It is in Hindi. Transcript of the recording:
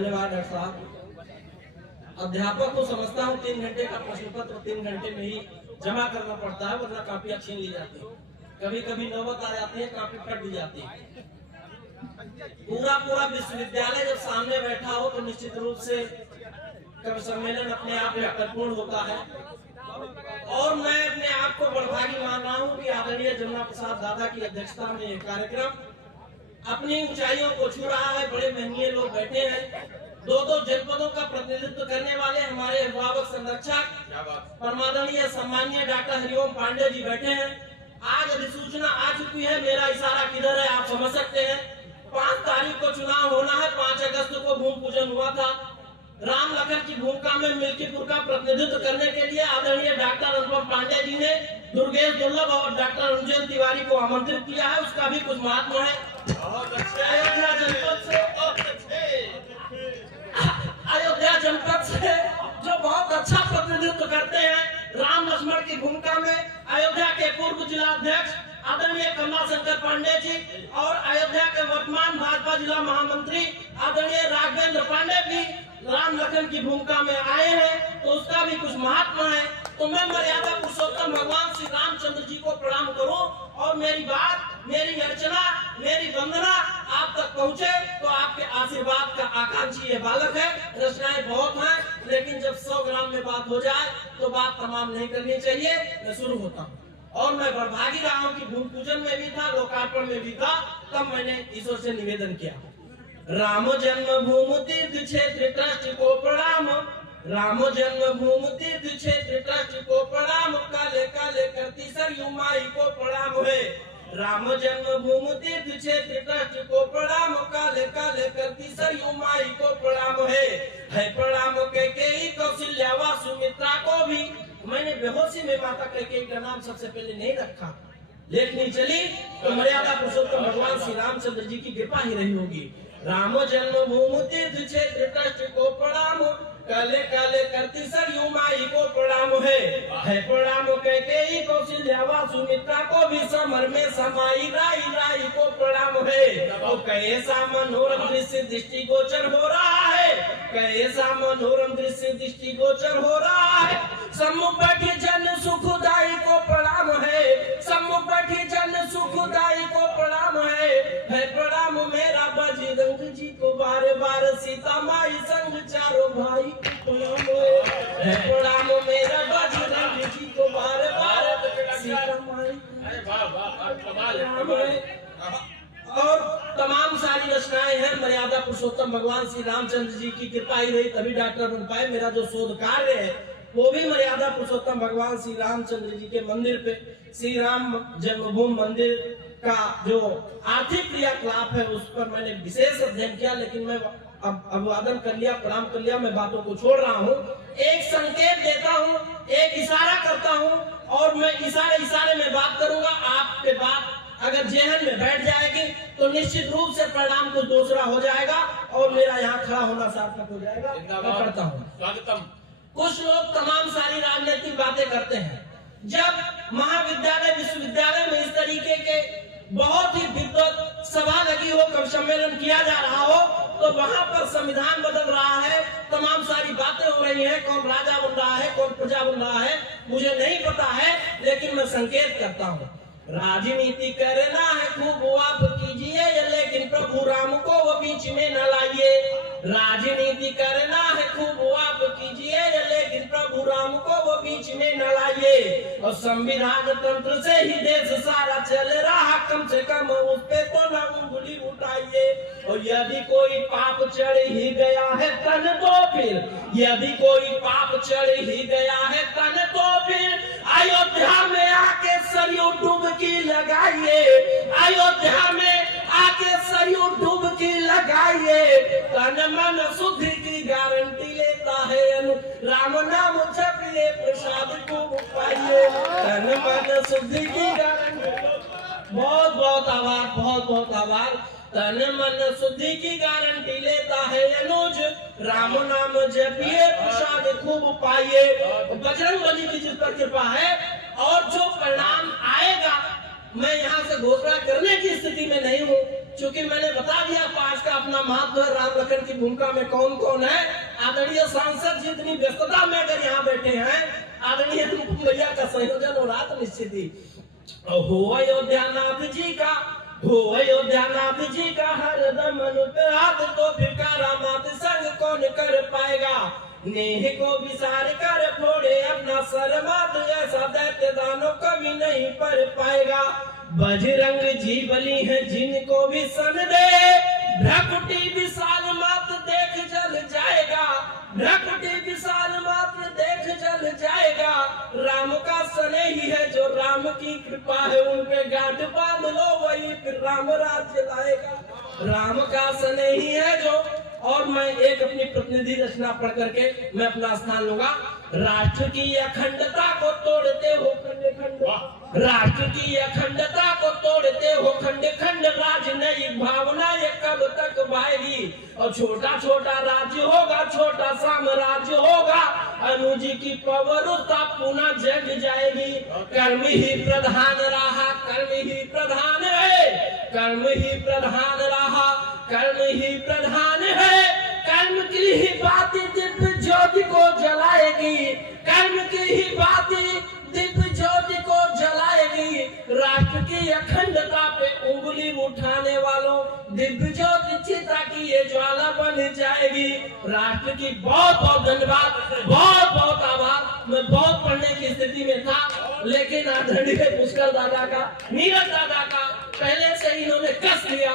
धन्यवाद डॉक्टर साहब। अध्यापक को समझता हूँ 3 घंटे का प्रश्न पत्र 3 घंटे में ही जमा करना पड़ता है, वरना कापियां छीन ली जाती है। कभी कभी नौबत आ जाती है, कापी फट भी जाती है। पूरा विश्वविद्यालय जब सामने बैठा हो तो निश्चित रूप से कवि सम्मेलन अपने आप में अर्थपूर्ण होता है। और मैं अपने आप को बड़भागी मान रहा हूँ कि आदरणीय जमुना प्रसाद दादा की अध्यक्षता में यह कार्यक्रम अपनी ऊंचाइयों को छू रहा है। बड़े महंगे लोग बैठे हैं, दो जनपदों का प्रतिनिधित्व करने वाले हमारे अभिभावक संरक्षक परमादरणीय सम्मानीय डॉक्टर हरिओम पांडे जी बैठे हैं। आज अधिसूचना आ चुकी है, मेरा इशारा किधर है आप समझ सकते हैं। 5 तारीख को चुनाव होना है। 5 अगस्त को भूमि पूजन हुआ था। राम लखन की भूमिका में मिल्कीपुर का प्रतिनिधित्व करने के लिए आदरणीय डॉक्टर अनुपम पांडे जी ने दुर्गेश दुर्लभ और डॉक्टर अनुजन तिवारी को आमंत्रित किया है। उसका भी कुछ महत्व है। अयोध्या जनपद से जो बहुत अच्छा प्रतिनिधित्व करते हैं राम लक्ष्मण की भूमिका में, अयोध्या के पूर्व जिला अध्यक्ष आदरणीय कमला शंकर पांडे जी और अयोध्या के वर्तमान भाजपा जिला महामंत्री आदरणीय राघवेंद्र पांडे भी राम लखन की भूमिका में आए हैं, तो उसका भी कुछ महत्व है। तो मैं मर्यादा पुरुषोत्तम भगवान श्री रामचंद्र जी को प्रणाम करूं और मेरी बात, मेरी अर्चना, मेरी वंदना आप तक पहुंचे। तो आपके आशीर्वाद का आकांक्षी ये बालक है। रचनाएं बहुत हैं, लेकिन जब 100 ग्राम में बात हो जाए तो बात तमाम नहीं करनी चाहिए। मैं शुरू होता हूँ। और मैं बड़भागी रहा हूँ कि भूमि पूजन में भी था, लोकार्पण में भी था, तब मैंने ईश्वर से निवेदन किया, राम जन्मभूमि तीर्थ क्षेत्र ट्रस्ट को प्रणाम, राम जन्मभूमि तीर्थ क्षेत्र ट्रस्ट को प्रणाम, काले काले करती सरयू माई को प्रणाम है। राम जन्मभूमि तीर्थ क्षेत्र ट्रस्ट को प्रणाम, काले काले करती सरयू माई को प्रणाम है प्रणाम कैकेयी कौशल्या व सुमित्रा को भी। मैंने बेहोशी में माता कैकेयी का नाम सबसे पहले नहीं रखा, लेखनी चली तो मर्यादा पुरुषोत्तम भगवान श्री रामचंद्र जी की कृपा ही रही होगी। राम जन्मभूमि तीर्थ क्षेत्र ट्रस्ट को प्रणाम, काले काले करती सरयू माई को प्रणाम है प्रणाम कैकेयी कौशल्या व सुमित्रा को भी समर में समाई राई राई को प्रणाम है। और कैसा मनोरम दृश्य दृष्टि गोचर हो रहा है, कैसा मनोरम दृश्य दृष्टि गोचर हो रहा है। सम्मुख बैठी जन सुखदाई को प्रणाम है, सम्मुख बैठी जन सुखदाई को प्रणाम है प्रणाम मेरा बजरंग जी को बार बार सीता माई संग चारों भाई है प्रणाम मेरा बजरंग जी को बार बार सीता माई। और तमाम सारी रचनाएं हैं। मर्यादा पुरुषोत्तम भगवान श्री रामचंद्र जी की कृपा ही रही तभी डॉक्टर बन पाए। मेरा जो शोध कार्य है वो भी मर्यादा पुरुषोत्तम भगवान श्री रामचंद्र जी के मंदिर पे, श्री राम जन्मभूमि मंदिर का जो आर्थिक क्रियाकलाप है उस पर मैंने विशेष अध्ययन किया। लेकिन मैं अब अभिवादन कर लिया, प्रणाम कर लिया, मैं बातों को छोड़ रहा हूँ। एक संकेत देता हूँ, एक इशारा करता हूँ और मैं इशारे में बात करूंगा। आपके बात अगर जेहन में बैठ जाएगी तो निश्चित रूप से परिणाम कुछ दूसरा हो जाएगा और मेरा यहाँ खड़ा होना सार्थक हो जाएगा। मैं करता हूँ स्वागतम। कुछ लोग तमाम सारी राजनीतिक बातें करते हैं। जब महाविद्यालय विश्वविद्यालय में इस तरीके के बहुत ही विद्वत सभा लगी हो, कवि सम्मेलन किया जा रहा हो, तो वहां पर संविधान बदल रहा है, तमाम सारी बातें हो रही हैं। कौन राजा बन रहा है, कौन प्रजा बन रहा है, मुझे नहीं पता है, लेकिन मैं संकेत करता हूँ। राजनीति करना है खूब आप कीजिए, लेकिन प्रभु राम को वो बीच में न लाइए। राजनीति करना है खूब आप कीजिए, लेकिन प्रभु राम को वो बीच में न लाइए। और संविधान तंत्र से ही देश सारा चल रहा, कम से कम उस पे तो न उंगली उठाइए। और यदि कोई पाप चढ़ ही गया है तन तो फिर, यदि कोई पाप चढ़ ही गया है तन तो फिर अयोध्या में आके सरयू डुबकी लगाइए, अयोध्या में आके सरयू डुबकी लगाइए। तन मन शुद्धि की गारंटी लेता है राम नाम जपिए प्रसाद को पाइए। तन मन शुद्धि की गारंटी, बहुत बहुत आभार, बहुत बहुत आभार। तन मन शुद्धि की गारंटी लेता है अनुज, राम नाम जपिए प्रसाद खूब पाइए। बजरंगबली की जिस पर कृपा है और जो परिणाम आएगा, मैं यहाँ से घोषणा करने की स्थिति में नहीं हूँ, चूंकि मैंने बता दिया पांच का अपना महत्व है, राम लखन की भूमिका में कौन कौन है। आदरणीय सांसद जी इतनी व्यस्तता में अगर यहाँ बैठे हैं, आदरणीय अनुपम भैया का संयोजन और रात निश्चित ही हो अयोध्यानाथ जी का, हो अयोध्यानाथ जी का हरदम अनुराग, तो फिकारा मात संग कौन कर पाएगा। नेह को विसार कर फोड़े अपना सर मात, ऐसा दैत्य दानों कभी नहीं पर पाएगा। बजरंग जी बली है जिनको भी सन दे, भ्रकुटी विशाल मात देख जल जाएगा, भ्रकुटी विशाल मात देख जल जाएगा। राम का सने ही है जो राम की कृपा है, उन पे गांठ बांध लो वही फिर राम राज्य लाएगा। राम का सने ही है जो, और मैं एक अपनी प्रतिनिधि रचना पढ़ करके मैं अपना स्थान लूंगा। राष्ट्र की अखंडता को तोड़ते हो खंड खंड, राष्ट्र की अखंडता को तोड़ते हो खंड खंड, राजनयिक भावना ये कब तक भाएगी। और छोटा छोटा राज्य होगा, छोटा साम्राज्य होगा, अनुजी की पवरुता पुनः जग जाएगी। कर्म ही प्रधान रहा, कर्म ही प्रधान है, कर्म ही प्रधान रहा, कर्म ही प्रधान है। कर्म की ही बात दिव्य ज्योति को जलाएगी, कर्म की ही बात दिव्य ज्योति को जलाएगी। राष्ट्र की अखंडता पे उंगली उठाने वालों, दिव्य ज्योति चिता की ये ज्वाला बन जाएगी। राष्ट्र की बहुत बहुत धन्यवाद, बहुत बहुत आभार। मैं बहुत पढ़ने की स्थिति में था, लेकिन आदरणीय पुष्कर दादा का, नीरज दादा का पहले से इन्होंने कस लिया।